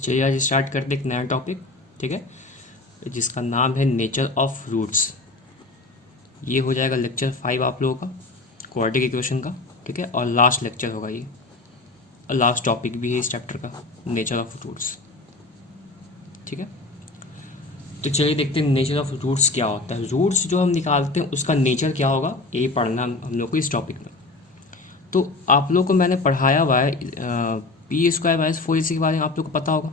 चलिए आज स्टार्ट करते एक नया टॉपिक, ठीक है, जिसका नाम है नेचर ऑफ रूट्स। ये हो जाएगा लेक्चर 5 आप लोगों का क्वाड्रेटिक इक्वेशन का, ठीक है, और लास्ट लेक्चर होगा ये, और लास्ट टॉपिक भी है इस चैप्टर का, नेचर ऑफ रूट्स, ठीक है। तो चलिए देखते हैं नेचर ऑफ रूट्स क्या होता है। रूट्स जो हम निकालते हैं उसका नेचर क्या होगा, यही पढ़ना हम लोग को इस टॉपिक में। तो आप लोग को मैंने पढ़ाया हुआ है पी स्क्वायर माइनस 4ac के बारे में, आप लोग को पता होगा।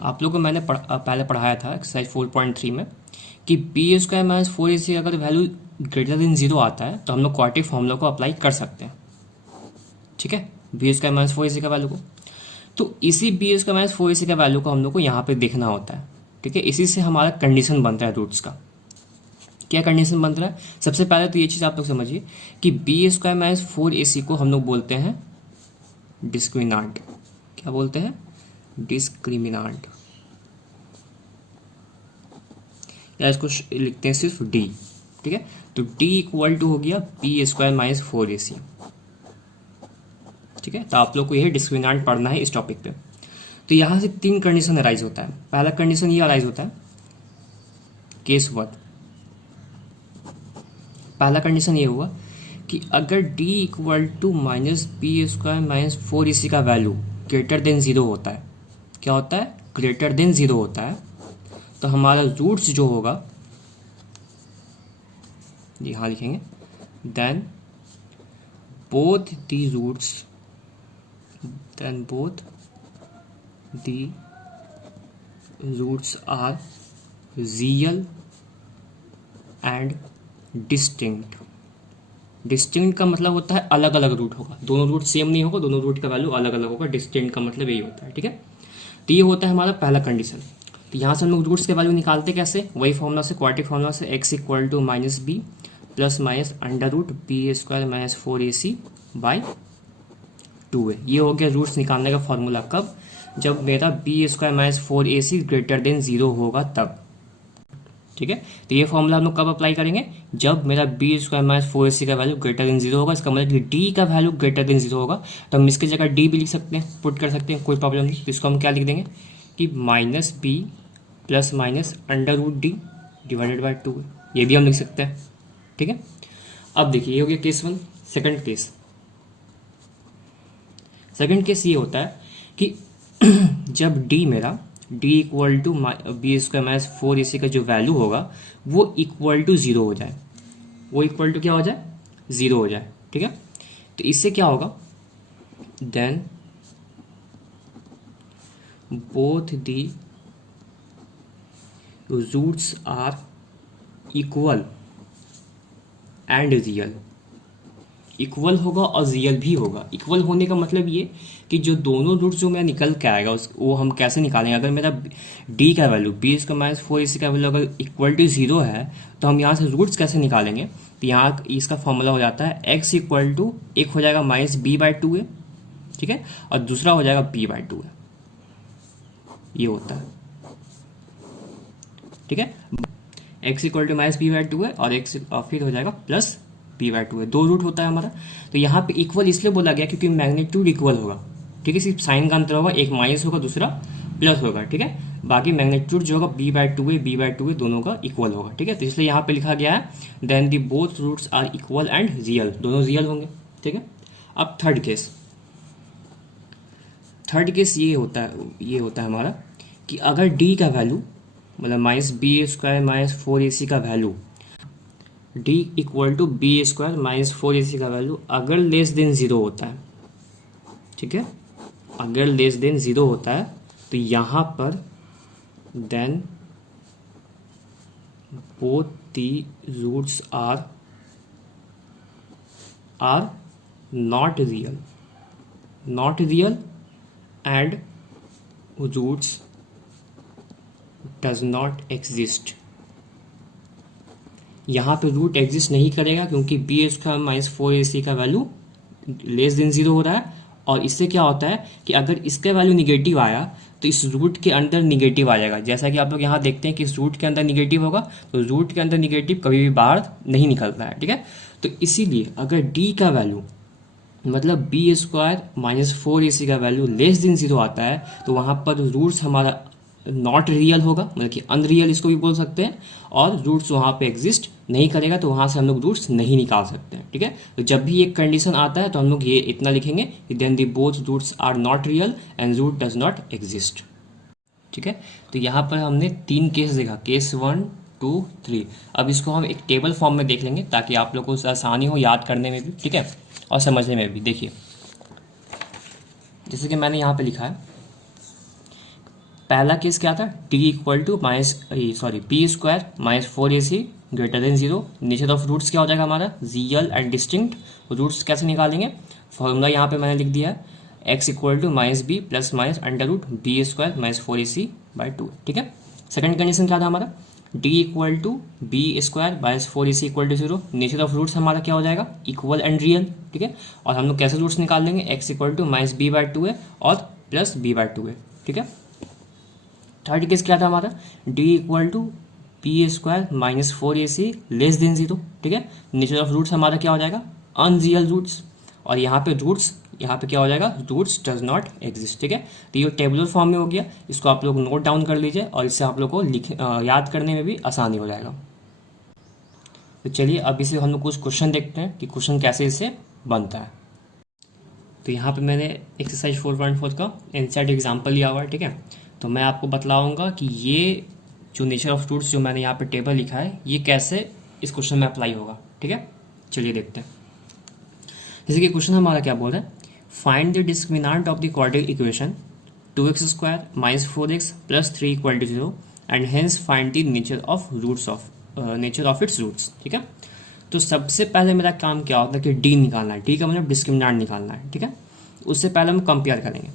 आप लोग को मैंने पहले पढ़ाया था एक्सरसाइज 4.3 में कि बी स्क्वायर माइनस 4ac अगर वैल्यू ग्रेटर देन 0 आता है तो हम लोग क्वाड्रेटिक फॉर्मूला को अप्लाई कर सकते हैं, ठीक है, बी स्क्वायर माइनस 4ac का वैल्यू को। तो इसी बी स्क्वायर माइनस 4ac का वैल्यू को हम लोग को यहाँ पे देखना होता है, ठीक है। इसी से हमारा कंडीशन बनता है रूट्स का। क्या कंडीशन बन रहा है? सबसे पहले तो ये चीज़ आप लोग समझिए कि बी स्क्वायर माइनस 4ac को हम लोग बोलते हैं डिस्क्रिमिनांट। क्या बोलते हैं? डिस्क्रिमिनांट, या इसको लिखते हैं सिर्फ डी, ठीक है। तो डी इक्वल टू हो गया बी स्क्वायर माइनस 4ac, ठीक है। तो आप लोग को यही डिस्क्रिमिनांट पढ़ना है इस टॉपिक पे। तो यहाँ से 3 कंडीशन अराइज होता है। पहला कंडीशन ये अराइज होता है, केस 1। पहला कंडीशन ये हुआ कि अगर d equal to minus B square minus 4ac का वैल्यू ग्रेटर देन 0 होता है। क्या होता है? ग्रेटर देन 0 होता है। तो हमारा रूट्स जो होगा, यहाँ लिखेंगे, then both the roots are real and distinct. Distinct का मतलब होता है अलग अलग रूट होगा, दोनों रूट सेम नहीं होगा, दोनों रूट का वैल्यू अलग अलग होगा। डिस्टिंक्ट का मतलब यही होता है, ठीक है। तो ये होता है हमारा पहला कंडीशन। तो यहाँ से हम लोग रूट्स के वैल्यू निकालते कैसे? वही फॉर्मूला से, क्वाड्रेटिक फॉर्मूला से, x equal to minus B plus minus under root B square minus 4ac by 2a। ये हो गया रूट्स निकालने का फॉर्मूला। कब? जब मेरा B square minus 4ac greater than 0 होगा तब, ठीक है। तो ये फॉर्मूला हम लोग कब अप्लाई करेंगे? जब मेरा बी स्क्वायर माइनस 4ac का वैल्यू ग्रेटर देन 0 होगा। इसका मतलब कि डी का वैल्यू ग्रेटर देन 0 होगा, तो हम इसकी जगह डी भी लिख सकते हैं, पुट कर सकते हैं, कोई प्रॉब्लम नहीं। तो इसको हम क्या लिख देंगे कि minus B plus minus under root D divided by 2। ये भी हम लिख सकते हैं, ठीक है। अब देखिए, ये हो गया केस 1। सेकंड केस ये होता है कि जब डी मेरा D equal to B square minus 4ac का जो वैल्यू होगा वो इक्वल टू 0 हो जाए। वो इक्वल टू क्या हो जाए? 0 हो जाए, ठीक है। तो इससे क्या होगा? Then both the roots are equal and real. Equal होगा और रियल भी होगा। इक्वल होने का मतलब ये कि जो दोनों रूट्स जो मैं निकल के आएगा वो हम कैसे निकालेंगे? अगर मेरा डी का value B square minus 4ac का वैल्यू अगर इक्वल टू 0 है तो हम यहाँ से रूट्स कैसे निकालेंगे? तो यहाँ इसका फॉर्मूला हो जाता है x इक्वल टू, एक हो जाएगा माइनस बी बाई 2a, ठीक है, और दूसरा हो जाएगा b बाई 2a। ये होता है, ठीक है। x equal to minus B by 2a और x और फिर हो जाएगा plus b by 2a। 2 root होता है हमारा। तो यहाँ पे इक्वल इसलिए बोला गया क्योंकि मैग्नीट्यूड इक्वल होगा, ठीक है। सिर्फ साइन का अंतर होगा, एक माइनस होगा दूसरा प्लस होगा, ठीक है। बाकी मैग्नीट्यूड जो होगा b बाई 2a दोनों का इक्वल होगा, ठीक है। तो इसलिए यहाँ पे लिखा गया है then the both roots are equal and real, दोनों रियल होंगे, ठीक है। अब थर्ड केस ये होता है हमारा कि अगर d का वैल्यू मतलब minus B square minus 4ac का value d equal to B square minus 4ac का वैल्यू अगर लेस देन 0 होता है, ठीक है, अगर लेस देन 0 होता है तो यहाँ पर then both the roots are not real and roots does not exist. यहाँ पे रूट एग्जिस्ट नहीं करेगा क्योंकि बी स्क्वायर माइनस 4ac का वैल्यू लेस देन 0 हो रहा है। और इससे क्या होता है कि अगर इसका वैल्यू निगेटिव आया तो इस रूट के अंदर निगेटिव आ जाएगा। जैसा कि आप लोग यहाँ देखते हैं कि इस रूट के अंदर निगेटिव होगा, तो रूट के अंदर निगेटिव कभी भी बाहर नहीं निकलता है, ठीक है। तो इसीलिए अगर d का वैल्यू मतलब B square minus four A सी का वैल्यू लेस देन जीरो आता है, तो वहाँ पर रूट्स हमारा नॉट रियल होगा, मतलब कि अनरियल इसको भी बोल सकते हैं, और रूट्स वहाँ पे एग्जिस्ट नहीं करेगा, तो वहाँ से हम लोग रूट्स नहीं निकाल सकते हैं। ठीक है, तो जब भी एक कंडीशन आता है तो हम लोग ये इतना लिखेंगे कि then the both roots are not real and root does not exist. ठीक है, तो यहाँ पर हमने तीन केस देखा, केस 1 2 3। अब इसको हम एक टेबल फॉर्म में देख लेंगे ताकि आप लोगों को आसानी हो याद करने में भी, ठीक है, और समझने में भी। देखिए जैसे कि मैंने यहाँ पे लिखा है, पहला केस क्या था, D equal to B square minus four A C greater than zero. Nature of roots क्या हो जाएगा हमारा, रियल एंड डिस्टिंक्ट। रूट्स कैसे निकालेंगे, फॉर्मूला यहाँ पे मैंने लिख दिया है, X equal to minus B plus minus under root B square minus four A C by two. ठीक है, सेकंड कंडीशन क्या था हमारा, D equal to B square minus four A C equal to zero. Nature of roots हमारा क्या हो जाएगा, equal and real. ठीक है, और हम लोग कैसे रूट्स निकाल लेंगे, X equal to minus B by two है और प्लस बी बाई टू है। ठीक है, थर्ड केस क्या था हमारा, D equal to B square minus four A C less than zero. ठीक है, नेचर ऑफ रूट्स हमारा क्या हो जाएगा, अनरियल रूट्स, और यहाँ पे रूट्स, यहाँ पे क्या हो जाएगा, रूट्स डज नॉट एग्जिस्ट। ठीक है, तो ये टेबुलर फॉर्म में हो गया, इसको आप लोग नोट डाउन कर लीजिए और इससे आप लोग को याद करने में भी आसानी हो जाएगा। तो चलिए अब इसे हम लोग कुछ क्वेश्चन देखते हैं कि क्वेश्चन कैसे इससे बनता है। तो यहाँ पे मैंने एक्सरसाइज 4.4 का इंसर्ट एग्जाम्पल लिया हुआ है। ठीक है, तो मैं आपको बतलाऊंगा कि ये जो नेचर ऑफ रूट्स जो मैंने यहाँ पे टेबल लिखा है, ये कैसे इस क्वेश्चन में अप्लाई होगा। ठीक है, चलिए देखते हैं। जैसे कि क्वेश्चन हमारा क्या बोल रहा है, find the discriminant of the quadratic equation 2x square minus 4x plus 3 equal to 0 and hence find the nature of its roots. ठीक है, तो सबसे पहले मेरा काम क्या होता है कि डी निकालना है। डी का मतलब डिस्क्रिमिनेंट निकालना है। ठीक है, उससे पहले हम कंपेयर करेंगे।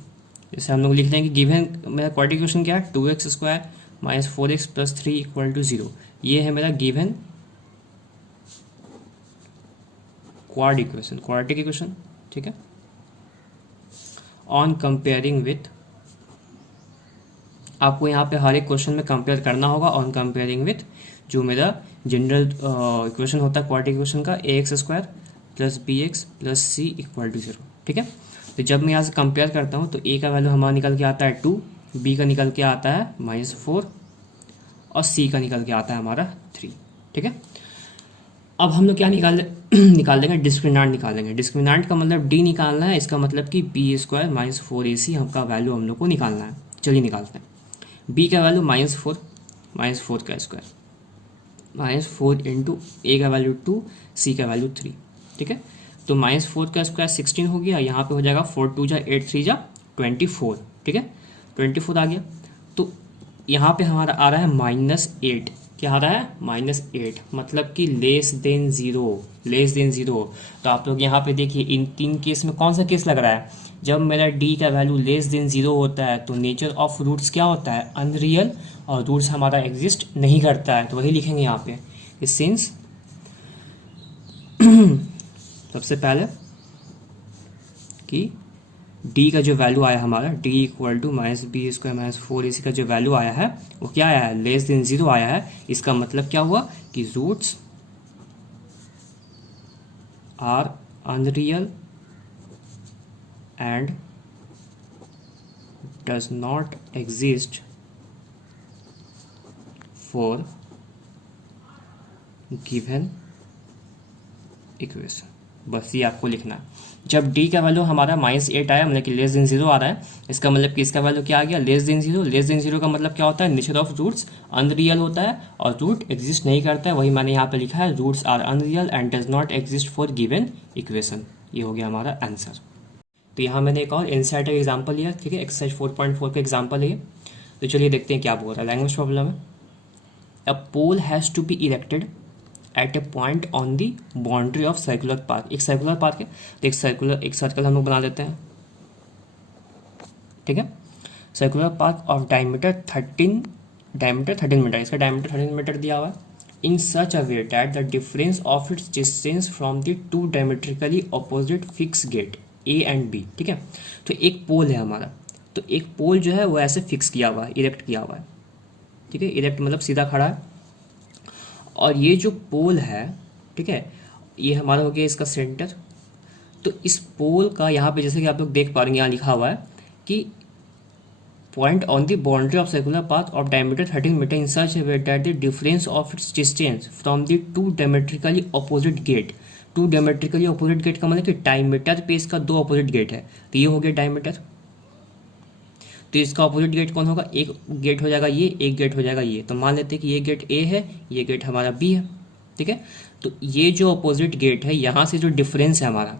जैसे हम लोग लिख देंगे कि गिवन मेरा क्वाड्रेटिक इक्वेशन क्या है, 2x square minus 4x plus 3 equal to 0। ये है मेरा गिवन क्वाड्रेटिक इक्वेशन। ठीक है, ऑन कंपेयरिंग विथ, आपको यहाँ पे हर एक क्वेश्चन में कंपेयर करना होगा, ऑन कंपेयरिंग विथ जो मेरा जनरल इक्वेशन होता है क्वाड्रेटिक इक्वेशन का, A x square plus B x plus C equal to 0। ठीक है, तो जब मैं यहाँ से कंपेयर करता हूँ तो ए का वैल्यू हमारा निकल के आता है 2, बी का निकल के आता है -4 और सी का निकल के आता है हमारा 3। ठीक है, अब हम लोग क्या निकाल लेंगे, डिस्क्रिमिनेंट निकालेंगे। डिस्क्रिमिनेंट का मतलब डी निकालना है, इसका मतलब कि बी स्क्वायर माइनस 4ac हमका वैल्यू हम लोग को निकालना है। चलिए निकालते हैं। बी का वैल्यू -4 का स्क्वायर -4 इंटू ए का वैल्यू 2, सी का वैल्यू 3। ठीक है, तो -4 का स्क्वायर 16 हो गया, यहाँ पे हो जाएगा 4 2 जा 8 3 जा 24। ठीक है, 24 आ गया। तो यहाँ पे हमारा आ रहा है -8, क्या आ रहा है -8, मतलब कि लेस देन ज़ीरो। तो आप लोग यहाँ पे देखिए इन तीन केस में कौन सा केस लग रहा है, जब मेरा डी का वैल्यू लेस देन ज़ीरो होता है तो नेचर ऑफ रूट्स क्या होता है, अनरियल, और रूट्स हमारा एग्जिस्ट नहीं करता है, तो वही लिखेंगे यहाँ पे। सिंस सबसे पहले कि डी का जो वैल्यू आया हमारा, D equal to minus B square minus 4ac का जो वैल्यू आया है वो क्या आया है, लेस देन ज़ीरो आया है। इसका मतलब क्या हुआ कि roots are unreal and does not exist for given equation. बस ये आपको लिखना है। जब डी का वैल्यू हमारा -8 आया, मतलब कि लेस देन ज़ीरो आ रहा है, इसका मतलब कि इसका वैल्यू क्या आ गया, less than zero. Less than zero का मतलब क्या होता है, नेचर ऑफ रूट्स अनरियल होता है और रूट एग्जिस्ट नहीं करता है, वही मैंने यहाँ पे लिखा है, roots are unreal and does not exist for given equation. ये हो गया हमारा आंसर। तो यहाँ मैंने एक और इनसाइट का एग्जाम्पल लिया। ठीक है, एक्सरसाइज 4.4 का एग्जाम्पल है। तो चलिए देखते हैं क्या बोल रहा है। लैंग्वेज प्रॉब्लम है, a pole has to be erected at a point on the boundary of circular park. एक सर्कुलर पार्क है, तो एक सर्कल हम लोग बना लेते हैं। ठीक है, circular park of diameter 13 metre, इसका डायमीटर 13 मीटर दिया हुआ है। In such a way that the difference of its distance from the two diametrically opposite fixed gate A and B. ठीक है, तो एक पोल है हमारा, तो एक पोल जो है वो ऐसे फिक्स किया हुआ है, इरेक्ट किया हुआ है। ठीक है, इरेक्ट मतलब सीधा खड़ा है, और ये जो पोल है, ठीक है, ये हमारा हो गया इसका सेंटर। तो इस पोल का यहाँ पे जैसे कि आप लोग देख पा रहे हैं, यहाँ लिखा हुआ है कि point on the boundary of circular path of diameter 13 meter in such a way that the difference of its distance from the two diametrically opposite gate, two diametrically opposite gate का मतलब कि डायमीटर पे इसका दो opposite gate है, तो ये हो गया डायमीटर, तो इसका अपोजिट गेट कौन होगा, एक गेट हो जाएगा ये, एक गेट हो जाएगा ये, तो मान लेते हैं कि ये गेट ए है, ये गेट हमारा बी है, ठीक है। तो ये जो अपोजिट गेट है, यहाँ से जो डिफरेंस है हमारा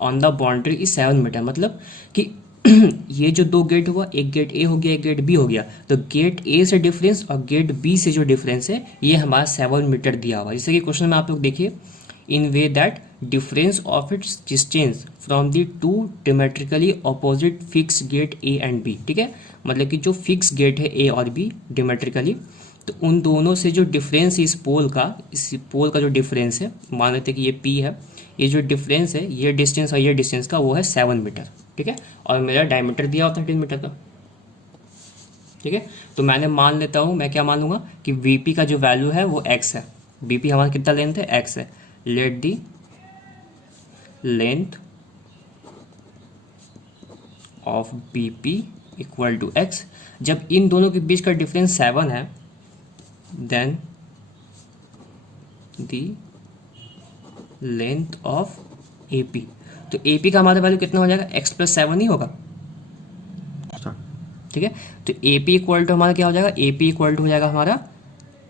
on the boundary is 7 metre, मतलब कि ये जो दो गेट हुआ, एक गेट ए हो गया, एक गेट बी हो गया, तो गेट ए से डिफरेंस और गेट बी से जो डिफरेंस है ये हमारा 7 मीटर दिया हुआ है। जैसे कि क्वेश्चन में आप लोग देखिए, in way that difference of its distance from the two diametrically opposite fixed gate A and B, ठीक है, मतलब कि जो फिक्स गेट है ए और बी डिमेट्रिकली, तो उन दोनों से जो डिफरेंस इस पोल का जो डिफरेंस है, मान लेते हैं कि ये पी है, ये जो डिफरेंस है ये डिस्टेंस और ये डिस्टेंस का वो है 7 मीटर, ठीक है, और मेरा डायमीटर दिया होता है 13 मीटर का, ठीक है। तो मैंने मान लेता हूँ, मैं क्या मान लूँगा कि वीपी का जो वैल्यू है वो एक्स है, बीपी हमारा कितना लेंथ है, एक्स है, let the length of BP equal to X. जब इन दोनों के बीच का डिफरेंस 7 है, then the length of AP, तो एपी का हमारा वैल्यू कितना हो जाएगा, एक्स प्लस 7 ही होगा, ठीक है। तो एपी इक्वल टू हमारा क्या हो जाएगा, एपी इक्वल टू हो जाएगा हमारा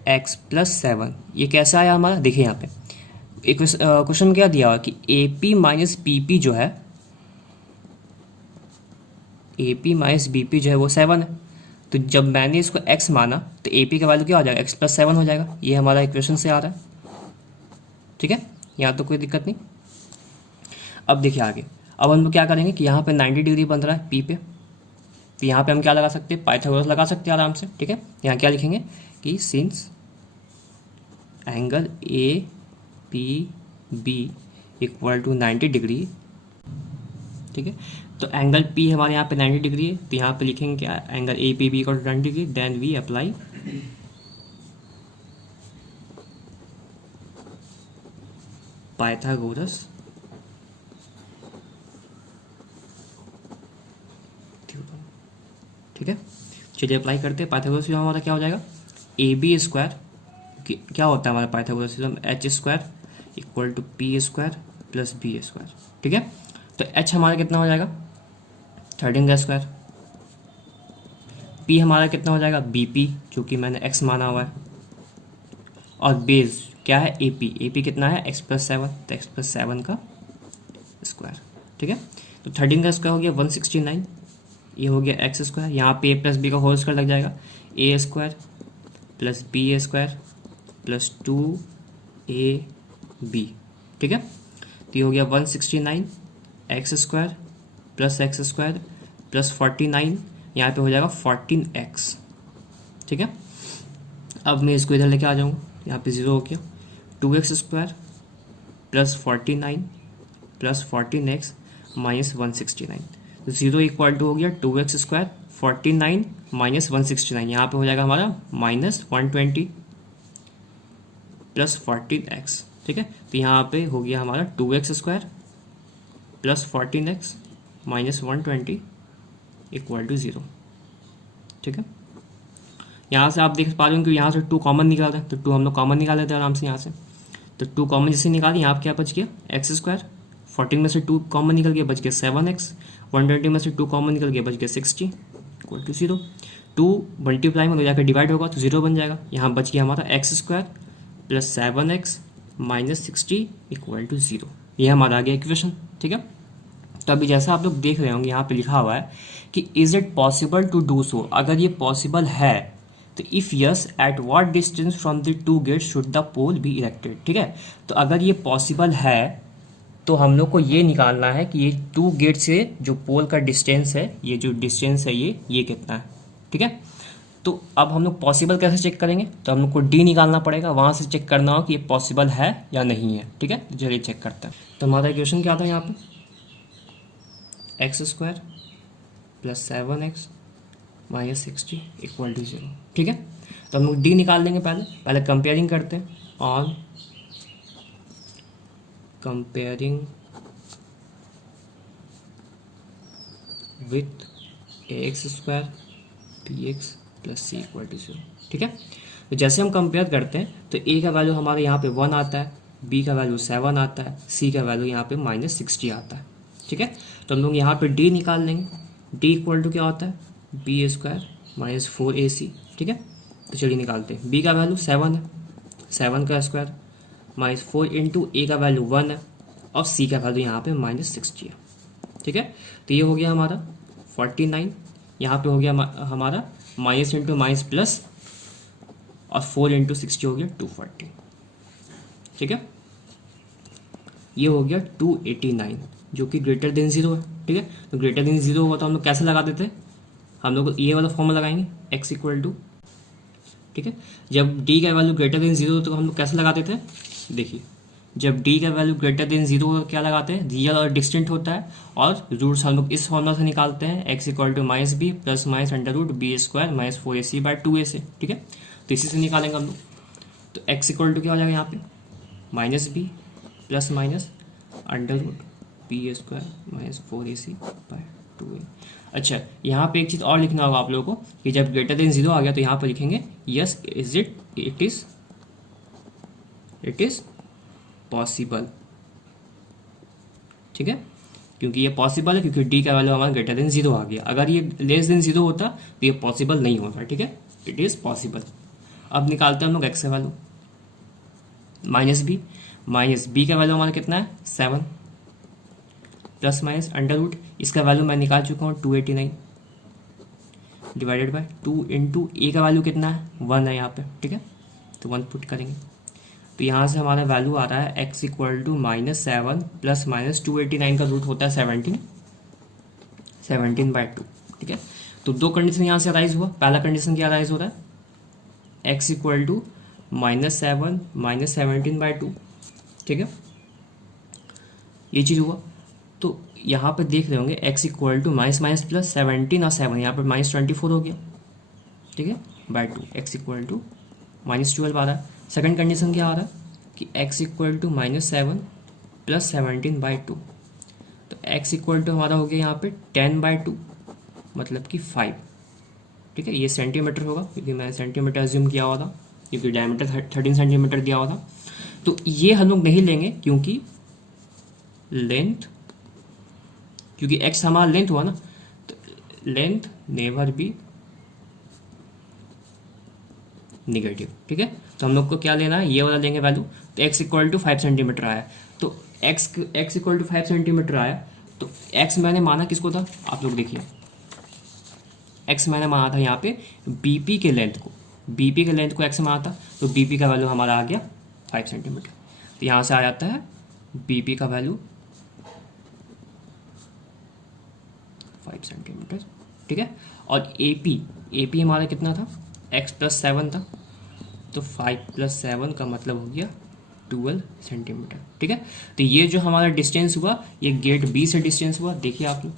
एक्स प्लस 7। ये कैसा आया हमारा, देखिए यहाँ पे एक क्वेश्चन में क्या दिया हुआ कि एपी माइनस बीपी जो है, एपी माइनस बीपी जो है वो 7 है, तो जब मैंने इसको x माना तो एपी का वैल्यू क्या हो जाएगा, x प्लस 7 हो जाएगा, ये हमारा इक्वेशन से आ रहा है, ठीक है, यहाँ तो कोई दिक्कत नहीं। अब देखिए आगे, अब हम लोग क्या करेंगे कि यहाँ पे 90 डिग्री बन रहा है पी पे, तो यहाँ पे हम क्या लगा सकते हैं, पाइथागोरस लगा सकते हैं आराम से, ठीक है। यहाँ क्या लिखेंगे कि since angle A P B equal to 90 degree, ठीक है, तो एंगल पी हमारे यहाँ पे 90 डिग्री है, तो यहाँ पे लिखेंगे क्या, angle A P B equal to 90 degree, then we apply Pythagoras theorem, ठीक है। चलिए अप्लाई करते हैं पाइथागोरस थ्योरम, हमारा क्या हो जाएगा, ए बी स्क्वायर, क्या होता है हमारा Pythagoras theorem, H square equal to P square plus B square, ठीक है। तो एच हमारा कितना हो जाएगा, 13 का स्क्वायर, पी हमारा कितना हो जाएगा, बी पी जो कि मैंने एक्स माना हुआ है, और बेस क्या है, ए पी, ए पी कितना है, एक्स प्लस 7, तो एक्स प्लस 7 का स्क्वायर, ठीक है। तो 13 का स्क्वायर हो गया 169, ये हो गया एक्स स्क्वायर, यहाँ पे ए प्लस बी का होल स्क्वायर लग जाएगा, A square plus B square plus 2 A B, ठीक है। तो ये हो गया 169 x square plus x square plus 49, यहाँ पे हो जाएगा 14x, ठीक है। अब मैं इसको इधर लेके आ जाऊँगा, यहाँ पे 0 हो गया, 2x square plus 49 plus 14x minus 169, तो 0 इक्वल टू हो गया 2x स्क्वायर 49 माइनस 169, यहाँ पे हो जाएगा हमारा माइनस 120 प्लस 14x, ठीक है। तो यहाँ पे हो गया हमारा 2x square plus 14x minus 120 equal to 0, ठीक है। यहाँ से आप देख पा रहे हो कि यहाँ से 2 कॉमन निकाल रहे हैं, तो 2 हम लोग कॉमन निकाल लेते हैं आराम से यहाँ से, तो 2 कॉमन जैसे निकाली, यहाँ पे क्या बच गया, एक्स स्क्वायर, 14 में से 2 कॉमन निकल गया, बच गया 7x, 120 में से 2 कॉमन निकल गया, बच गया 60 इक्वल टू 0, 2 मल्टीप्लाई में जाकर डिवाइड होगा तो 0 बन जाएगा, यहाँ बच गया हमारा X square plus 7x minus 60 equal to 0, ये हमारा आ गया इक्वेशन, ठीक है। तो अभी जैसा आप लोग देख रहे होंगे यहाँ पे लिखा हुआ है कि is it possible to do so, अगर ये पॉसिबल है तो if yes at what distance from the two gates should the pole be erected, ठीक है। तो अगर ये पॉसिबल है तो हम लोग को ये निकालना है कि ये 2 गेट से जो पोल का डिस्टेंस है, ये जो डिस्टेंस है ये कितना है, ठीक है। तो अब हम लोग पॉसिबल कैसे चेक करेंगे, तो हम लोग को डी निकालना पड़ेगा, वहाँ से चेक करना हो कि ये पॉसिबल है या नहीं है, ठीक है। तो चलिए चेक करते हैं। तो हमारा इक्वेशन क्या था यहाँ पे, X square plus 7x minus 60 equal to 0, ठीक है। तो हम लोग डी निकाल देंगे, पहले कंपेयरिंग करते हैं, on comparing with X square P X plus C equal to 0। ठीक है, तो जैसे हम कंपेयर करते हैं तो ए का वैल्यू हमारे यहाँ पे 1 आता है, बी का वैल्यू 7 आता है, सी का वैल्यू यहाँ पे -60 आता है। ठीक है, तो हम लोग यहाँ पे डी निकाल लेंगे। डी इक्वल टू क्या होता है, बी स्क्वायर माइनस 4ac। ठीक है, तो चलिए निकालते हैं। बी का वैल्यू 7 है, 7 का स्क्वायर माइनस 4 इंटू ए का वैल्यू 1 है और सी का वैल्यू यहाँ पे -60 है। ठीक है, तो ये हो गया हमारा 49, यहाँ पे हो गया हमारा माइनस इंटू माइनस प्लस और 4 इंटू 60 हो गया 240। ठीक है, ये हो गया 289 जो कि ग्रेटर देन 0 है। ठीक है, तो ग्रेटर देन 0 हुआ तो हम लोग कैसे लगा देते हैं, हम लोग ये वाला फॉर्मूला लगाएंगे x इक्वल टू। ठीक है, जब d का वैल्यू ग्रेटर देन 0 तो हम लोग कैसे लगा देते हैं, देखिए जब d का वैल्यू ग्रेटर देन 0 क्या लगाते हैं, रियल और डिस्टेंट होता है और रूट्स हम लोग इस फॉर्मूला से निकालते हैं x equal to minus B plus minus under root B square minus 4ac by 2a से। ठीक है, तो इसी से निकालेंगे हम लोग। तो x इक्वल टू क्या हो जाएगा यहाँ पे minus B plus minus under root B square minus 4ac by 2a। अच्छा, यहाँ पे एक चीज़ और लिखना होगा आप लोगों को कि जब ग्रेटर देन 0 आ गया तो यहाँ पर लिखेंगे यस इट इज पॉसिबल। ठीक है, क्योंकि ये पॉसिबल है क्योंकि डी का वैल्यू हमारा ग्रेटर देन 0 आ गया। अगर ये लेस देन 0 होता तो ये पॉसिबल नहीं होता। ठीक है, इट इज़ पॉसिबल। अब निकालते हैं हम लोग एक्स का वैल्यू, माइनस बी का वैल्यू हमारा कितना है 7 प्लस माइनस अंडर रूट, इसका वैल्यू मैं निकाल चुका हूँ 289 डिवाइडेड बाय 2 इंटू ए का वैल्यू कितना है 1 है यहाँ पे। ठीक है, तो 1 पुट करेंगे तो यहाँ से हमारा वैल्यू आ रहा है x equal to -7 plus minus 289 का रूट होता है 17/2। ठीक है, तो दो कंडीशन यहाँ से अराइज हुआ। पहला कंडीशन क्या अराइज हो रहा है, x इक्वल टू -7 माइनस 17/2। ठीक है, ये चीज़ हुआ। तो यहाँ पे देख रहे होंगे x equal to minus minus plus 17 और 7 यहाँ पर -24 हो गया। ठीक है, बाय 2 x इक्वल टू -12 आ रहा है। सेकंड कंडीशन क्या आ रहा है कि x इक्वल टू -7 प्लस 17/2, तो x इक्वल टू हमारा हो गया यहाँ पे 10/2 मतलब कि 5। ठीक है, ये सेंटीमीटर होगा क्योंकि मैंने सेंटीमीटर अज्यूम किया हुआ था क्योंकि डायमीटर 13 सेंटीमीटर दिया हुआ था। तो ये हम लोग नहीं लेंगे क्योंकि लेंथ, क्योंकि x हमारा लेंथ हुआ ना, तो लेंथ नेवर बी निगेटिव। ठीक है, तो हम लोग को क्या लेना है, ये वाला लेंगे वैल्यू। तो x इक्वल टू 5 सेंटीमीटर आया, तो x इक्वल टू 5 सेंटीमीटर आया तो x मैंने माना किसको था, आप लोग देखिए x मैंने माना था यहाँ पे bp के लेंथ को, bp के लेंथ को x माना था, तो bp का वैल्यू हमारा आ गया 5 सेंटीमीटर। तो यहाँ से आ जाता है bp का वैल्यू 5 सेंटीमीटर। ठीक है, और AP हमारा कितना था, x प्लस 7 था, तो 5 प्लस 7 का मतलब हो गया 12 सेंटीमीटर। ठीक है, तो ये जो हमारा डिस्टेंस हुआ ये गेट B से डिस्टेंस हुआ। देखिए आप लोग,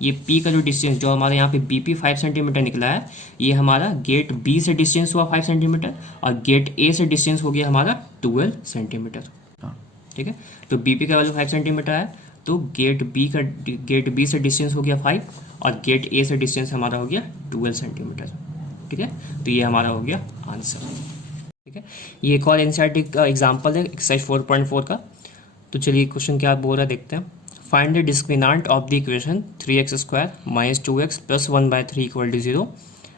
ये P का जो डिस्टेंस जो हमारे यहाँ पे BP 5 सेंटीमीटर निकला है, ये हमारा गेट B से डिस्टेंस हुआ 5 सेंटीमीटर और गेट A से डिस्टेंस हो गया हमारा 12 सेंटीमीटर। ठीक है, तो BP का वैल्यू 5 सेंटीमीटर है, तो गेट B से डिस्टेंस हो गया 5 और गेट A से डिस्टेंस हमारा हो गया 12 सेंटीमीटर। ठीक है, तो ये हमारा हो गया आंसर। ठीक है, ये एक और एनसीईआरटी का एग्जांपल है एक्सरसाइज 4.4 का। तो चलिए क्वेश्चन क्या बोल रहा है देखते हैं। Find the discriminant of the equation 3x² minus 2x plus 1/3 equal to 0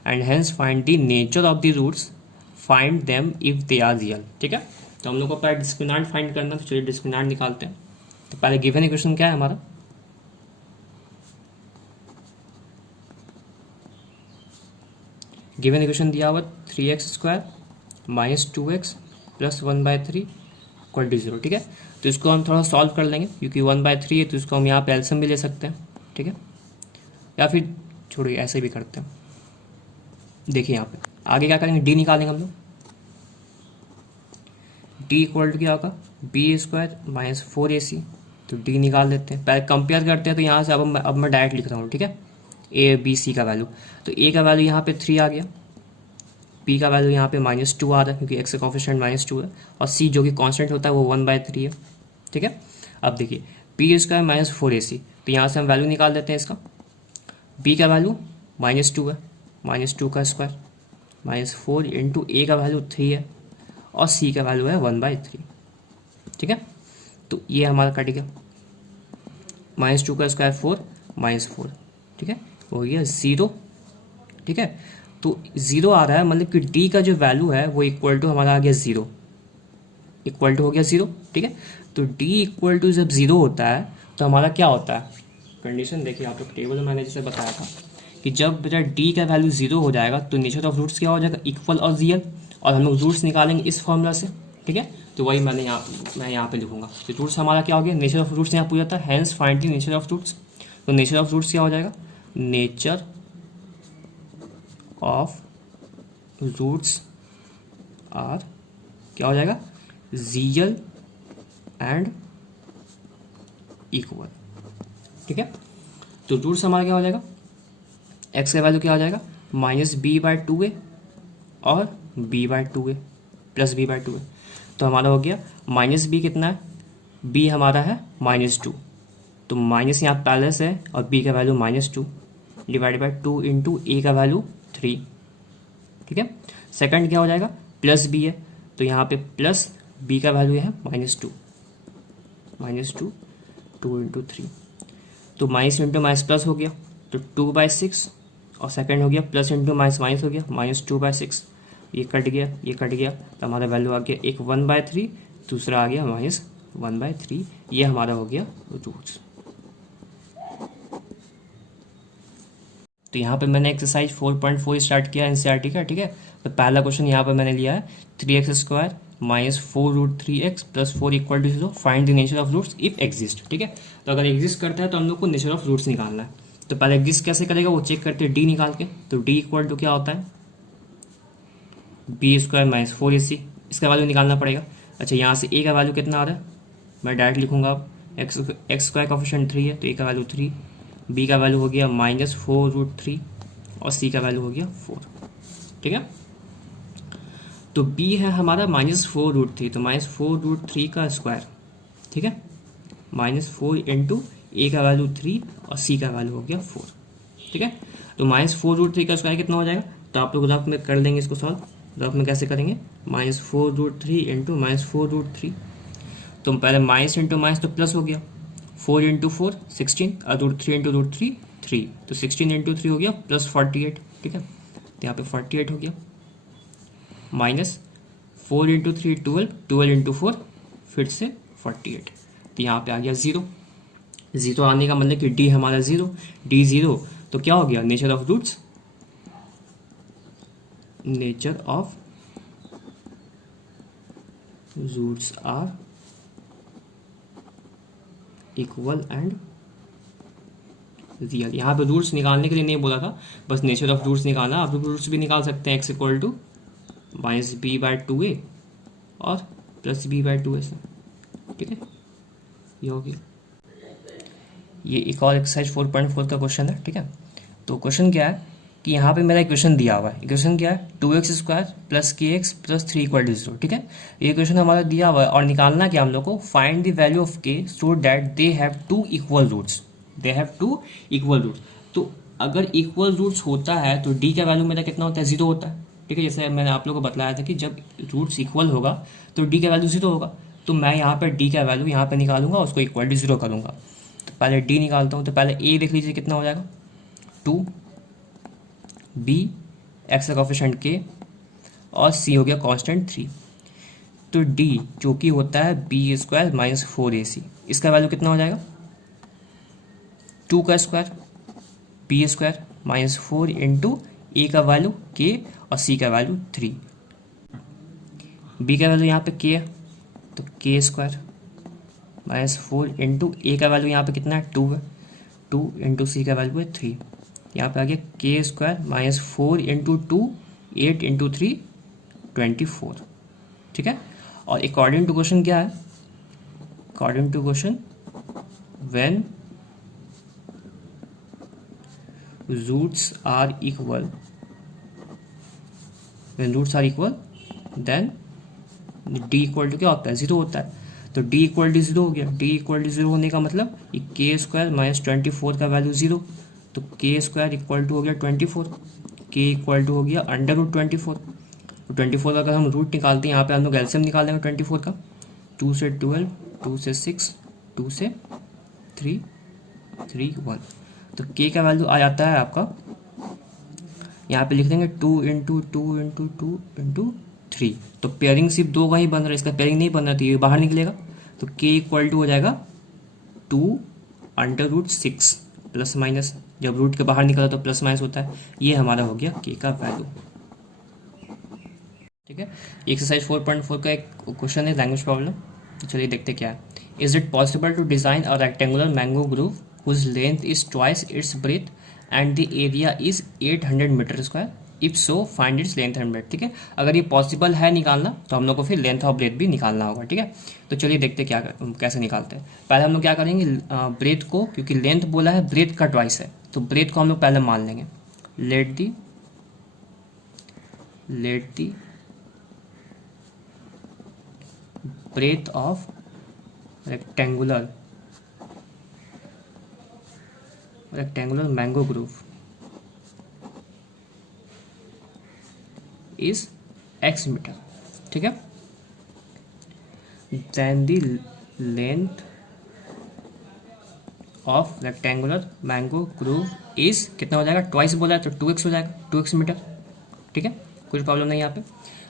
and hence find the nature of the roots, find them if they are real. ठीक है, तो हम लोग को पहले डिस्क्रिमिनेंट फाइंड करना, तो चलिए डिस्क्रिमिनेंट निकालते हैं। तो पहले गिवन इक्वेशन क्या है हमारा, गिवन इक्वेशन दिया हुआ 3x² minus 2x plus 1/3 equal to 0। ठीक है, तो इसको हम थोड़ा सॉल्व कर लेंगे क्योंकि 1/3 है तो इसको हम यहाँ पे एलसीएम भी ले सकते हैं। ठीक है, या फिर छोड़िए ऐसे भी करते हैं। देखिए यहाँ पे आगे क्या करेंगे, डी निकालेंगे हम लोग। डी इक्वल टू क्या होगा, b² माइनस 4ac, तो डी निकाल लेते हैं। पहले कंपेयर करते हैं, तो यहाँ से अब मैं डायरेक्ट लिख रहा हूँ। ठीक है, ए बी सी का वैल्यू, तो ए का वैल्यू यहाँ पे 3 आ गया, पी का वैल्यू यहाँ पे -2 आ रहा है क्योंकि एक्स का कॉफिशिएंट -2 है, और सी जो कि कांस्टेंट होता है वो 1/3 है। ठीक है, अब देखिए p² माइनस 4ac, तो यहाँ से हम वैल्यू निकाल देते हैं इसका। बी का वैल्यू -2 है, -2 का स्क्वायर, -4 इंटू ए का वैल्यू 3 है और सी का वैल्यू है 1/3। ठीक है, तो ये हमारा कट गया, -2 का स्क्वायर 4 -4। ठीक है, हो गया 0। ठीक है, तो 0 आ रहा है, मतलब कि डी का जो वैल्यू है वो इक्वल टू हमारा आ गया 0, इक्वल टू हो गया 0। ठीक है, तो डी इक्वल टू जब 0 होता है तो हमारा क्या होता है कंडीशन, देखिए आप लोग टेबल में मैंने जैसे बताया था कि जब बेटा डी का वैल्यू 0 हो जाएगा तो नेचर ऑफ रूट्स क्या हो जाएगा, इक्वल और रियल, और हम लोग रूट्स निकालेंगे इस फॉर्मूला से। ठीक है, तो वही मैं यहाँ पे लिखूंगा, तो रूट्स हमारा क्या हो गया, नेचर ऑफ रूट्स यहाँ पूछ जाता है, hence find the nature of roots. तो नेचर ऑफ रूट्स क्या हो जाएगा, नेचर ऑफ रूट्स आर क्या हो जाएगा, रियल एंड इक्वल। ठीक है, तो रूट्स हमारा क्या हो जाएगा, एक्स का वैल्यू क्या हो जाएगा, -b/2a और b/2a प्लस b/2a। तो हमारा हो गया -b कितना है, b हमारा है -2, तो माइनस यहाँ पहले से है और b का वैल्यू -2 डिवाइड बाई 2 इंटू ए का वैल्यू 3। ठीक है, सेकंड क्या हो जाएगा, प्लस b है, तो यहाँ पे प्लस b का वैल्यू है -2, 2 इंटू 3, तो माइनस इंटू माइनस प्लस हो गया, तो 2/6, और सेकंड हो गया प्लस इंटू माइनस माइनस हो गया -2/6, ये कट गया, ये कट गया, तो हमारा वैल्यू आ गया एक 1/3, दूसरा आ गया -1/3। ये हमारा हो गया रूट्स। तो यहाँ पे मैंने एक्सरसाइज 4.4 स्टार्ट किया एनसीईआरटी का। ठीक है, तो पहला क्वेश्चन यहाँ पे मैंने लिया है 3x² -4√3x + 4 = 0, find the nature of roots if exist. ठीक है, तो अगर एग्जिस्ट करता है तो हम लोग को नेचर ऑफ रूट्स निकालना है। तो पहले एग्जिस्ट कैसे करेगा वो चेक करते हैं डी निकाल के। तो डी इक्वल टू क्या होता है, b² - 4ac, इसका वैल्यू निकालना पड़ेगा। अच्छा, यहाँ से a का वैल्यू कितना आ रहा है, मैं डायरेक्ट लिखूंगा, अब x² कोफिशिएंट 3 है तो a का वैल्यू 3, b का वैल्यू हो गया -4√3 और c का वैल्यू हो गया 4। ठीक है, तो b है हमारा -4√3, तो -4√3 का स्क्वायर। ठीक है, -4 इंटू ए का वैल्यू 3 और c का वैल्यू हो गया 4। ठीक है, तो -4√3 का स्क्वायर कितना हो जाएगा, तो आप लोग रफ में कर लेंगे इसको सॉल्व। रफ में कैसे करेंगे, -4√3 इंटू -4√3, तो पहले माइनस इंटू माइनस तो प्लस हो गया, 4 इंटू 4 16 और √3 इंटू √3 3, तो 16 इंटू 3 हो गया +48। ठीक है, तो यहाँ पे 48 हो गया, माइनस 4 इंटू 3 12, 12 इंटू 4 फिर से 48, तो यहाँ पे आ गया 0। 0 आने का मतलब कि डी हमारा 0, डी 0, तो क्या हो गया, nature of roots, nature of roots are equal and real. यहाँ पे रूट्स निकालने के लिए नहीं बोला था, बस नेचर ऑफ रूट्स निकालना। आप लोग रूट्स भी निकाल सकते हैं, x इक्वल टू -b/2a और +b/2a से। ठीक है, ये हो गया। ये एक और एक्सरसाइज 4.4 का क्वेश्चन है। ठीक है, तो क्वेश्चन क्या है कि यहाँ पे मेरा इक्वेशन दिया हुआ है, इक्वेशन क्या है, 2x² + kx + 3 = 0। ठीक है, ये इक्वेशन हमारा दिया हुआ है और निकालना क्या हम लोग को, find the value of k so that they have 2 equal roots, they have 2 equal roots. तो अगर इक्वल रूट्स होता है तो d का वैल्यू मेरा कितना होता है, 0 होता है। ठीक है, जैसे मैंने आप लोगों को बताया था कि जब रूट्स इक्वल होगा तो d का वैल्यू 0 होगा, तो मैं यहाँ पर d का वैल्यू यहाँ पर निकालूंगा, उसको इक्वल टू 0 करूँगा। तो पहले d निकालता हूँ, तो पहले a देख लीजिए कितना हो जाएगा, 2, b x का कोफिशिएंट k और c हो गया कांस्टेंट 3। तो d जो कि होता है b² - 4ac, इसका वैल्यू कितना हो जाएगा, 2 का स्क्वायर b² - 4 इंटू a का वैल्यू k और c का वैल्यू 3। b का वैल्यू यहाँ पे k है तो k² - 4 इंटू a का वैल्यू यहाँ पे कितना है, 2 है, 2 इंटू c का वैल्यू है 3। यहाँ पे आ गया k² - 4 इंटू 2 8 इंटू 3 24। ठीक है, और अकॉर्डिंग टू क्वेश्चन क्या है, according to question when roots are equal, when roots are equal then d equal to क्या होता है, 0 होता है। तो d इक्वल टू 0 हो गया, d इक्वल टू 0 होने का मतलब k² - 24 का वैल्यू 0, तो के स्क्वायर इक्वल टू हो गया 24, के इक्वल टू हो गया अंडर रूट 24। तो 24 का अगर हम रूट निकालते हैं, यहाँ पे हम लोग एलसीएम निकाल देंगे 24 का। 2 से 12, 2 से 6, 2 से 3, 3, 1। तो के का वैल्यू आ जाता है आपका, यहाँ पे लिख देंगे 2 इंटू 2 इंटू 2 इंटू 3। तो पेयरिंग सिर्फ दो का ही बन रहा है, इसका पेयरिंग नहीं बन रहा, तो ये बाहर निकलेगा। तो के इक्वल टू हो जाएगा 2 अंडर रूट 6 प्लस माइनस, जब रूट के बाहर निकला तो प्लस माइनस होता है। ये हमारा हो गया के का वैल्यू। ठीक है, एक्सरसाइज 4.4 का एक क्वेश्चन है लैंग्वेज प्रॉब्लम। तो चलिए देखते क्या है। Is it possible to design a rectangular mango grove whose length is twice its breadth and the area is 800 metre square, if so find its length and breadth. ठीक है, अगर ये पॉसिबल है निकालना तो हम लोग को फिर लेंथ और ब्रेथ भी निकालना होगा। ठीक है, तो चलिए देखते क्या कैसे निकालते हैं। पहले हम लोग क्या करेंगे, ब्रेथ को, क्योंकि लेंथ बोला है ब्रेथ का ट्वाइस है, तो ब्रेथ को हम लोग पहले मान लेंगे। Let the breadth of rectangular mango groove is x metre. ठीक है, then the length of rectangular mango groove is कितना हो जाएगा, ट्वाइस बोला है तो 2x हो जाएगा, 2x मीटर। ठीक है, कुछ प्रॉब्लम नहीं यहाँ पे।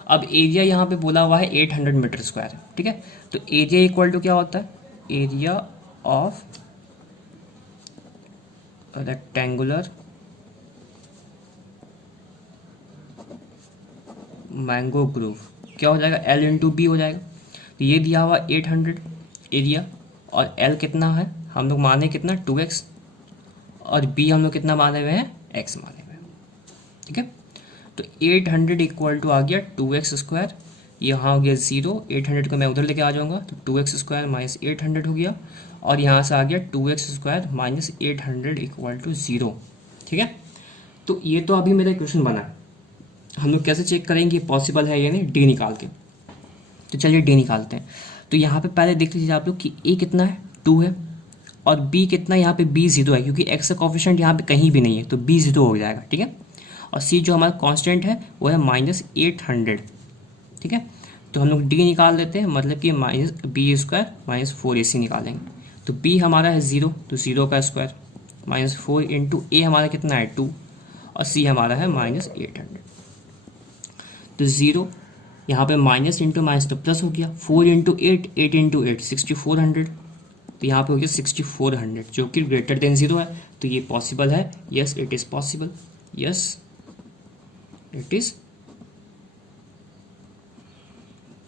अब एरिया यहाँ पे बोला हुआ है 800 मीटर स्क्वायर। ठीक है, तो एरिया इक्वल टू क्या होता है, area of rectangular mango groove क्या हो जाएगा, L इंटू बी हो जाएगा। तो ये दिया हुआ 800 एरिया, और L कितना है, हम लोग माने कितना 2x, और B हम लोग कितना माने हुए हैं, x माने हुए हैं। ठीक है, तो 800 इक्वल टू आ गया 2x स्क्वायर, यहाँ हो गया 0, 800 को मैं उधर लेके आ जाऊँगा तो 2x स्क्वायर माइनस 800 हो गया, और यहाँ से आ गया 2x square minus 800 equal to 0। ठीक है, तो ये तो अभी मेरा क्वेश्चन बना है। हम लोग कैसे चेक करेंगे पॉसिबल है या नहीं, डी निकाल के। तो चलिए डी निकालते हैं। तो यहाँ पे पहले देख लीजिए आप लोग कि ए कितना है, 2 है, और बी कितना, यहाँ पे बी 0 है, क्योंकि एक्स का कोफिशिएंट यहाँ पे कहीं भी नहीं है, तो बी 0 हो जाएगा। ठीक है, और सी जो हमारा कांस्टेंट है वो है -800। ठीक है, तो हम लोग डी निकाल लेते हैं, मतलब कि minus B square minus 4ac निकालेंगे। तो बी हमारा है 0, तो 0 का स्क्वायर माइनस 4 इंटू ए हमारा कितना है 2, और सी हमारा है -800। तो 0 यहाँ पे माइनस इंटू माइनस तो प्लस हो गया, 4 इंटू 8, 8 इंटू 8 6400, तो यहाँ पे हो गया 6400 जो कि ग्रेटर देन 0 है। तो ये पॉसिबल है, yes it is possible, yes it is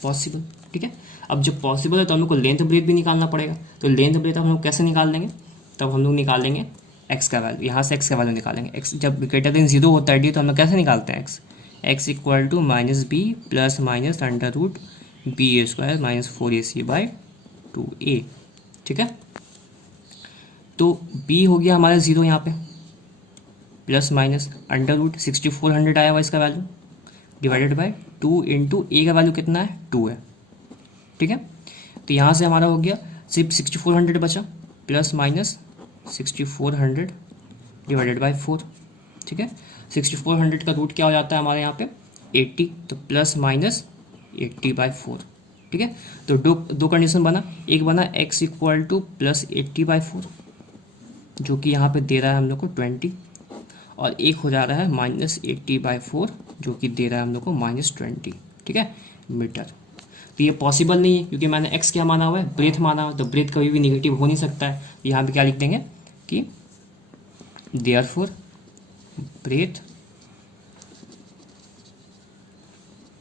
possible. ठीक है, अब जब पॉसिबल है तो हम लोग को लेंथ ब्रेथ भी निकालना पड़ेगा। तो लेंथ ब्रेथ हम लोग कैसे निकाल लेंगे, तब हम लोग निकालेंगे एक्स का वैल्यू, यहाँ से एक्स का वैल्यू निकालेंगे। एक्स जब ग्रेटर देन 0 होता है डी, तो हम लोग कैसे निकालते हैं x equal to minus B plus minus under root B square minus 4ac/2a। ठीक है, तो बी हो गया हमारा 0 यहाँ पे, प्लस माइनस अंडर रूट 6400 आया हुआ इसका वैल्यू, डिवाइडेड बाय 2 इंटू ए का वैल्यू कितना है 2 है। ठीक है, तो यहाँ से हमारा हो गया सिर्फ 6400 बचा, प्लस माइनस 6400 डिवाइडेड बाय 4। ठीक है, 6400 का रूट क्या हो जाता है हमारे यहाँ पे 80, तो प्लस माइनस 80/4। ठीक है, तो दो कंडीशन बना, एक बना x इक्वल टू प्लस 80/4 जो कि यहाँ पे दे रहा है हम लोग को 20, और एक हो जा रहा है -80/4 जो कि दे रहा है हम लोग को -20। ठीक है, मीटर। तो ये पॉसिबल नहीं है क्योंकि मैंने x क्या माना हुआ है, ब्रेथ माना हुआ है, तो ब्रेथ कभी भी निगेटिव हो नहीं सकता है। तो यहाँ पे क्या लिख देंगे कि therefore breadth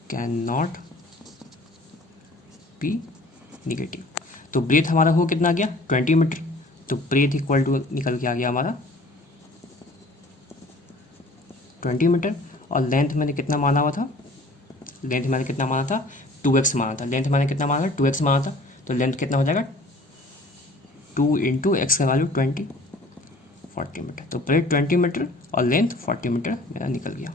can not be negative. तो ब्रेथ हमारा हो कितना गया 20 मीटर, तो ब्रेथ इक्वल टू निकल के आ गया हमारा 20 मीटर। और लेंथ मैंने कितना माना हुआ था, लेंथ मैंने कितना माना था 2x माना था, लेंथ मैंने कितना माना था 2x माना था, तो लेंथ कितना हो जाएगा 2 इंटू एक्स का वैल्यू 20, 40 मीटर। तो ब्रेथ 20 मीटर और लेंथ 40 मीटर मेरा निकल गया।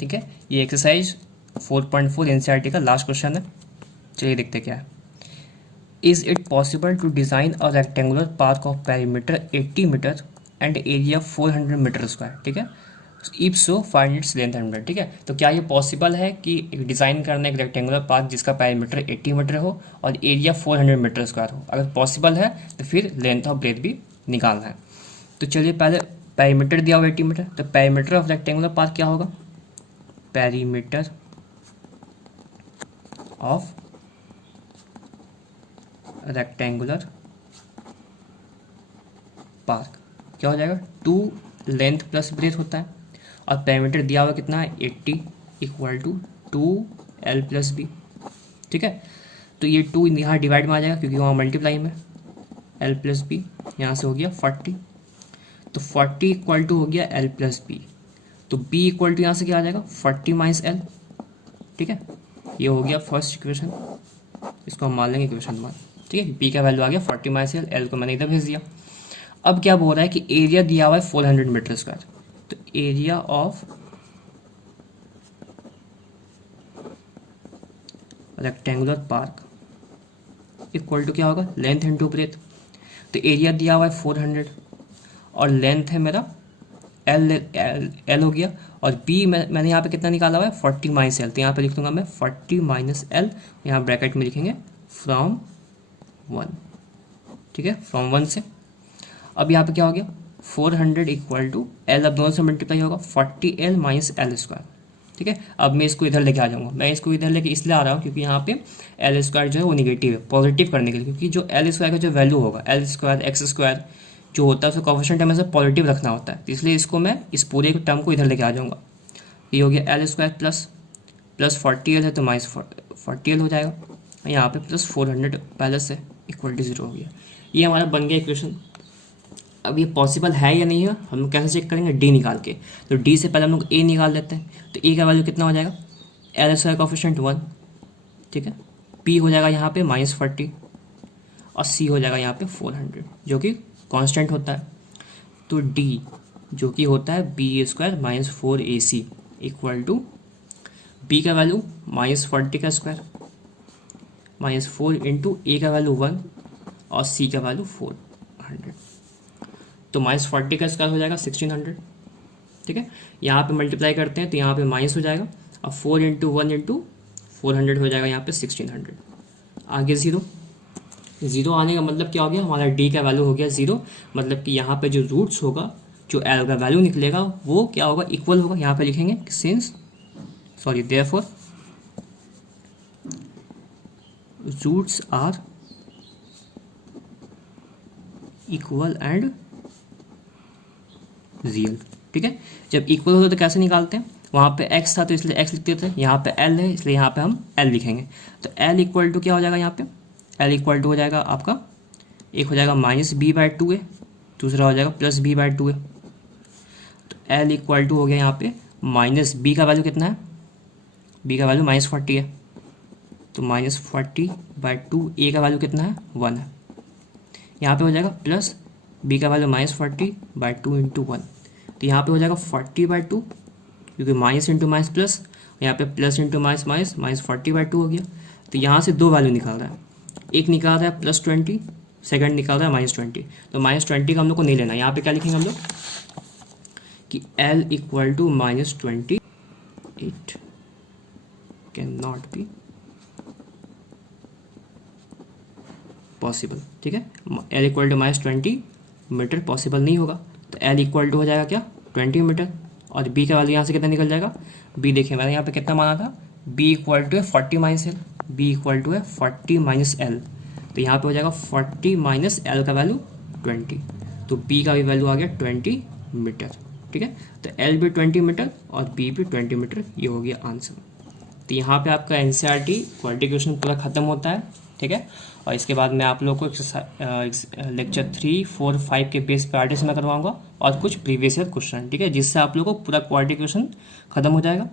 ठीक है, ये एक्सरसाइज 4.4 एनसीईआरटी का लास्ट क्वेश्चन है। चलिए देखते क्या है। Is it possible to design a rectangular park of perimeter 80 metre and area 400 metre square, ठीक है। If so find its length 100, ठीक है। तो क्या ये पॉसिबल है कि डिज़ाइन करना एक रेक्टेंगुलर पार्क जिसका पैरामीटर 80 मीटर हो और एरिया 400 मीटर स्क्वायर हो? अगर पॉसिबल है तो फिर लेंथ ऑफ ब्रेथ भी निकालना है। तो चलिए पहले पैरीमीटर दिया हुआ 80 मीटर, तो पैरीमीटर ऑफ रेक्टेंगुलर पार्क क्या होगा? पैरीमीटर ऑफ रेक्टेंगुलर पार्क क्या हो जाएगा? 2 लेंथ प्लस ब्रेथ होता है और पैरामीटर दिया हुआ कितना है? 80 equal to 2L plus B, ठीक है। तो ये 2 यहाँ डिवाइड में आ जाएगा क्योंकि वहाँ मल्टीप्लाई में L प्लस बी, यहाँ से हो गया 40, तो 40 इक्वल टू हो गया L प्लस बी। तो B इक्वल टू यहाँ से क्या आ जाएगा? 40 माइनस L, ठीक है। ये हो गया फर्स्ट इक्वेशन, इसको हम मान लेंगे इक्वेशन 1, ठीक है। B का वैल्यू आ गया 40 माइनस L को मैंने इधर भेज दिया। अब क्या बोल रहा है कि एरिया दिया हुआ है 400 मीटर स्क्वायर, तो area of rectangular park equal to क्या होगा? Length into breadth. तो एरिया दिया हुआ है 400 और लेंथ है मेरा L हो गया, और B मैंने यहाँ पे कितना निकाला हुआ है? 40 माइनस L, तो यहाँ पे लिख दूंगा मैं 40 माइनस L, यहाँ ब्रैकेट में लिखेंगे फ्रॉम 1, ठीक है, फ्रॉम 1 से। अब यहाँ पे क्या हो गया? 400 इक्वल टू L, अब दोनों से मल्टीप्लाई होगा 40L माइनस L स्क्वायर, ठीक है। अब मैं इसको इधर लेके आ जाऊँगा, मैं इसको इधर लेके इसलिए आ रहा हूँ क्योंकि यहाँ पे L स्क्वायर जो है वो निगेटिव है, पॉजिटिव करने के लिए, क्योंकि जो L स्क्वायर का जो वैल्यू होगा L स्क्वायर एक्स स्क्वायर जो होता है उसका कोएफिशिएंट हमेशा पॉजिटिव रखना होता है, तो इसलिए इसको मैं इस पूरे टर्म को इधर लेके आ जाऊँगा। ये हो गया L स्क्वायर प्लस 40L है तो माइनस 40L हो जाएगा, यहाँ पे प्लस 400 पहले से इक्वल टू 0 हो गया। ये हमारा बन गया इक्वेशन। अब ये पॉसिबल है या नहीं है हम कैसे चेक करेंगे? डी निकाल के। तो डी से पहले हम लोग ए निकाल लेते हैं, तो ए का वैल्यू कितना हो जाएगा? L स्क्वायर कोएफिशिएंट 1, ठीक है। पी हो जाएगा यहाँ पे माइनस 40 और सी हो जाएगा यहाँ पे 400 जो कि कांस्टेंट होता है। तो डी जो कि होता है b square minus 4AC equal to b का वैल्यू माइनस 40 का स्क्वायर माइनस 4 इंटू ए का वैल्यू 1 और सी का वैल्यू 400, तो माइनस 40 का स्क्वायर हो जाएगा 1600, ठीक है। यहाँ पे मल्टीप्लाई करते हैं तो यहाँ पे माइनस हो जाएगा और 4 इंटू 1 इंटू 400 हो जाएगा यहाँ पे 1600। आगे 0 आने का मतलब क्या हो गया? हमारा डी का वैल्यू हो गया 0, मतलब कि यहाँ पे जो रूट्स होगा, जो एल का वैल्यू निकलेगा वो क्या होगा? इक्वल होगा। यहाँ पे लिखेंगे since therefore roots are equal and real, ठीक है। जब इक्वल होता है तो कैसे निकालते हैं? वहाँ पे x था तो इसलिए x लिख देते हैं, यहाँ पे l है इसलिए यहाँ पे हम l लिखेंगे। तो l इक्वल टू क्या हो जाएगा? यहाँ पे l इक्वल टू हो जाएगा आपका, एक हो जाएगा माइनस b बाई 2a, दूसरा हो जाएगा प्लस b बाई 2a। तो l इक्वल टू हो गया यहाँ पे माइनस b का वैल्यू कितना है? b का वैल्यू माइनस 40 है, तो माइनस 40 बाई 2, a का वैल्यू कितना है? 1 है। यहाँ पे हो जाएगा प्लस b का वैल्यू माइनस 40 बाई 2 इंटू 1, तो यहाँ पे हो जाएगा 40 बाई 2, क्योंकि माइनस इंटू माइनस प्लस, यहाँ पे plus into minus minus, minus 40 by 2 हो गया। तो यहाँ से 2 वैल्यू निकाल रहा है, एक निकाल रहा है प्लस 20, सेकंड निकाल रहा है माइनस 20। तो माइनस 20 का हम लोग को नहीं लेना, यहाँ पे क्या लिखेंगे हम लोग कि L equal to minus 20, it can not be possible, ठीक है। L equal to minus 20 metre possible नहीं होगा, तो L इक्वल टू हो जाएगा क्या? 20 मीटर, और B का वैल्यू यहाँ से कितना निकल जाएगा? B देखिए मैंने यहाँ पे कितना माना था? B इक्वल टू है 40 minus L, B equal to है 40 माइनस L, तो यहाँ पे हो जाएगा 40 माइनस L का वैल्यू 20, तो B का भी वैल्यू आ गया 20 मीटर, ठीक है। तो L भी 20 मीटर और B भी 20 मीटर, ये हो गया आंसर। तो यहाँ पे आपका NCERT क्वालिटी क्वेश्चन पूरा खत्म होता है, ठीक है। और इसके बाद मैं आप लोगों को लेक्चर 3, 4, 5 के बेस पे आर्टिस्ट में करवाऊंगा और कुछ प्रीवियस ईयर क्वेश्चन, ठीक है, जिससे आप लोगों को पूरा क्वालिटी क्वेश्चन खत्म हो जाएगा।